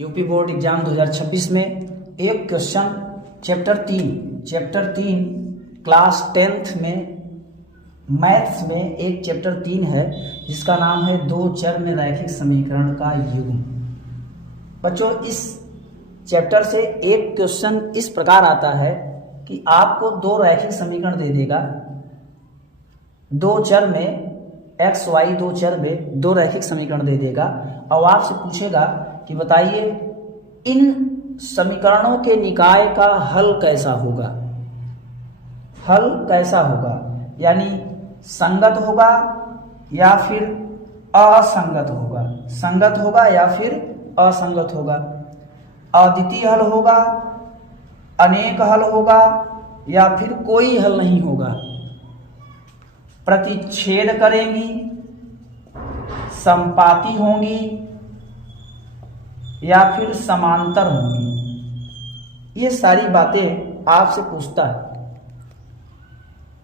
UP board exam 2026 में एक question chapter 3 class 10th में मैथ्स में एक चैप्टर 3 है जिसका नाम है दो चर में रैखिक समीकरण का युग्म। बच्चों, इस चैप्टर से एक क्वेश्चन इस प्रकार आता है कि आपको दो रैखिक समीकरण दे देगा, दो चर में एक्स वाई दो चर में दो रैखिक समीकरण दे देगा और आपसे पूछेगा कि बताइए इन समीकरणों के निकाय का हल कैसा होगा। हल कैसा होगा यानी संगत होगा या फिर असंगत होगा, संगत होगा या फिर असंगत होगा, अद्वितीय हल होगा, अनेक हल होगा या फिर कोई हल नहीं होगा, प्रतिच्छेद करेंगी, संपाती होंगी या फिर समांतर होंगी। ये सारी बातें आपसे पूछता है।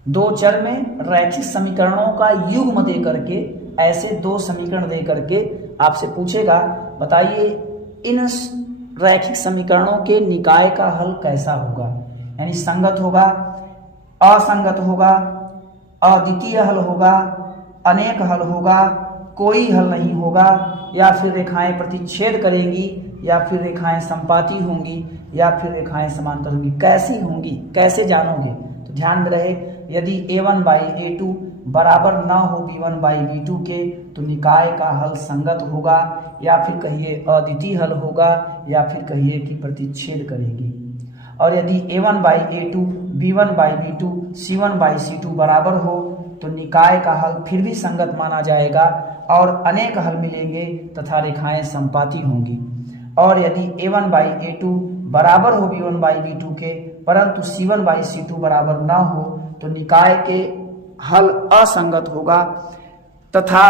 दो चर में रैखिक समीकरणों का युग्म दे करके, ऐसे दो समीकरण दे करके आपसे पूछेगा बताइए इन रैखिक समीकरणों के निकाय का हल कैसा होगा, यानी संगत होगा, असंगत होगा, अद्वितीय हल होगा, अनेक हल होगा, कोई हल नहीं होगा, या फिर रेखाएं प्रतिच्छेद करेंगी या फिर रेखाएं संपाती होंगी या फिर रेखाएं समांतर होंगी। कैसी होंगी, कैसे जानोगे? तो ध्यान में रहे, यदि a1 बाई a2 बराबर ना हो b1 बाई b2 के तो निकाय का हल संगत होगा, या फिर कहिए अद्वितीय हल होगा, या फिर कहिए कि प्रतिच्छेद करेंगी। और यदि a1 by a2 b1 by b2 c1 by c2 बराबर हो तो निकाय का हल फिर भी संगत माना जाएगा और अनेक हल मिलेंगे तथा रेखाएं संपाती होंगी। और यदि a1 बाई a2 बराबर हो b1 बाई b2 के परंतु c1 बाई c2 बराबर ना हो तो निकाय के हल असंगत होगा तथा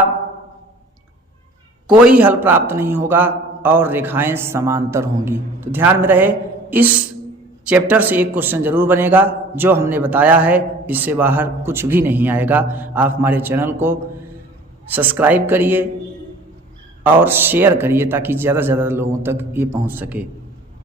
कोई हल प्राप्त नहीं होगा और रेखाएं समांतर होंगी। तो ध्यान में रहे, इस चैप्टर से एक क्वेश्चन जरूर बनेगा, जो हमने बताया है इससे बाहर कुछ भी नहीं आएगा। आप हमारे चैनल को सब्सक्राइब करिए और शेयर करिए ताकि ज़्यादा से ज़्यादा लोगों तक ये पहुंच सके।